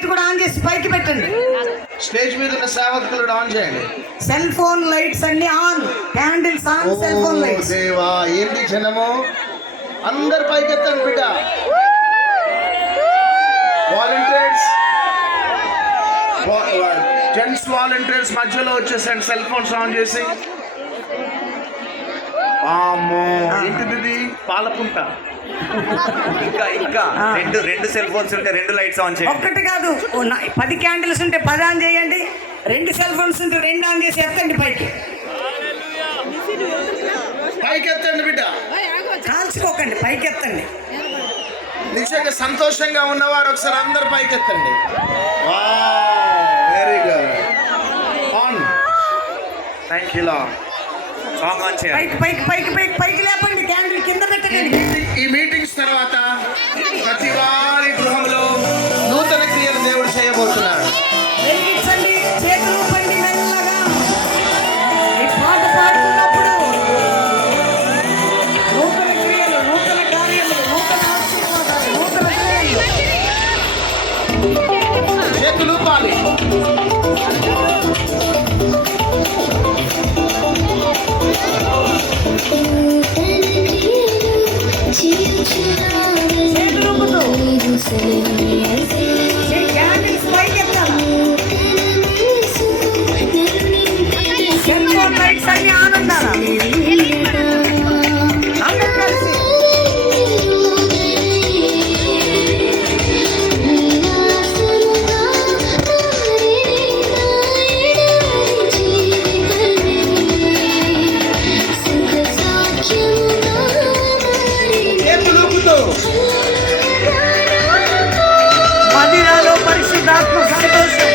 Light కూడా on చేసి పైకి పెట్టండి. స్టేజ్ మీద ఉన్న సేవకులు ఆన్ చేయండి. సెల్ ఫోన్ లైట్స్ అన్ని on, candles on, cell phone lights. దేవా ఏంటి జనము, అందరు పైకెత్తండి బిడ్డ. వాలంటీర్స్, జెంట్స్ వాలంటీర్స్ మధ్యలో వచ్చేసండి, సెల్ ఫోన్స్ ఆన్ చేసి. అమ్మో ఏంటిది, పాలపుంట. ఇంకా రెండు సెల్ ఫోన్స్ ఉంటే 2 లైట్స్ ఆన్ చేయండి. ఒక్కటి కాదు, 10 క్యాండిల్స్ ఉంటే 10 ఆన్ చేయండి. 2 సెల్ ఫోన్స్ ఉంటే 2 ఆన్ చేసి ఎత్తండి పైకి. పైకెత్తండి బిడ్డ, కాల్చుకోకండి, పైకి ఎత్తండి. నిజంగా సంతోషంగా ఉన్నవారు ఒకసారి అందరు పైకెత్తండి. Very good. On. Thank you Lord. Song on చేయండి. పైకి లేపండి, క్యాండిల్ కింద పెట్టండి. ఈ మీటింగ్స్ తర్వాత ప్రతి వారి గృహంలో నూతన క్రియలు దేవుడు చేయబోతున్నాడు. వెలిగించండి, చేతులు ఊపండి మెల్లగా. ఈ పాట పాడుతున్నప్పుడు నూతన క్రియలు, నూతన కార్యములు, నూతన ఆశీర్వాదాలు, నూతన క్రియలు. చేతులు ఊపాలి. చేతులు ఊపుతూ క్యాండిల్స్ పైకి ఎత్తాలి. సెల్ ఫోన్ లైట్స్ అన్ని ఆన్ ఉండాలా? అందరూ కలిసి చేతులు ఊపుతూ మదిరాలో పరిశుద్ధాత్మ సంతోషం.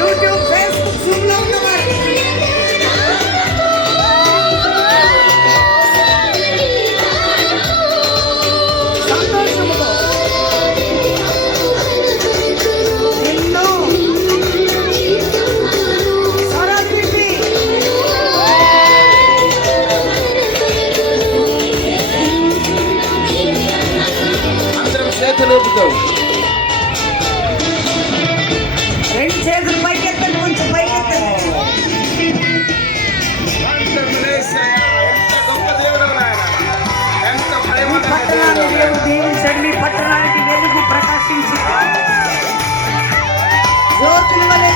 యూట్యూబ్, ఫేస్బుక్, జూమ్లో ఉన్నవారు సంతోషముతో ఎన్నో స్వరాకృతి అందరం చేతులు ఊపుతూ 2 చేతులు పైకెత్తండి, కొంచెం పైకెత్తండి. ఎంత గొప్ప దేవుడు నాయన, ఎంత ప్రేమ పట్టణాన్ని దేవుడు దీవించండి. మీ పట్టణానికి వెలుగు ప్రకాశించి జ్యోతుల వలె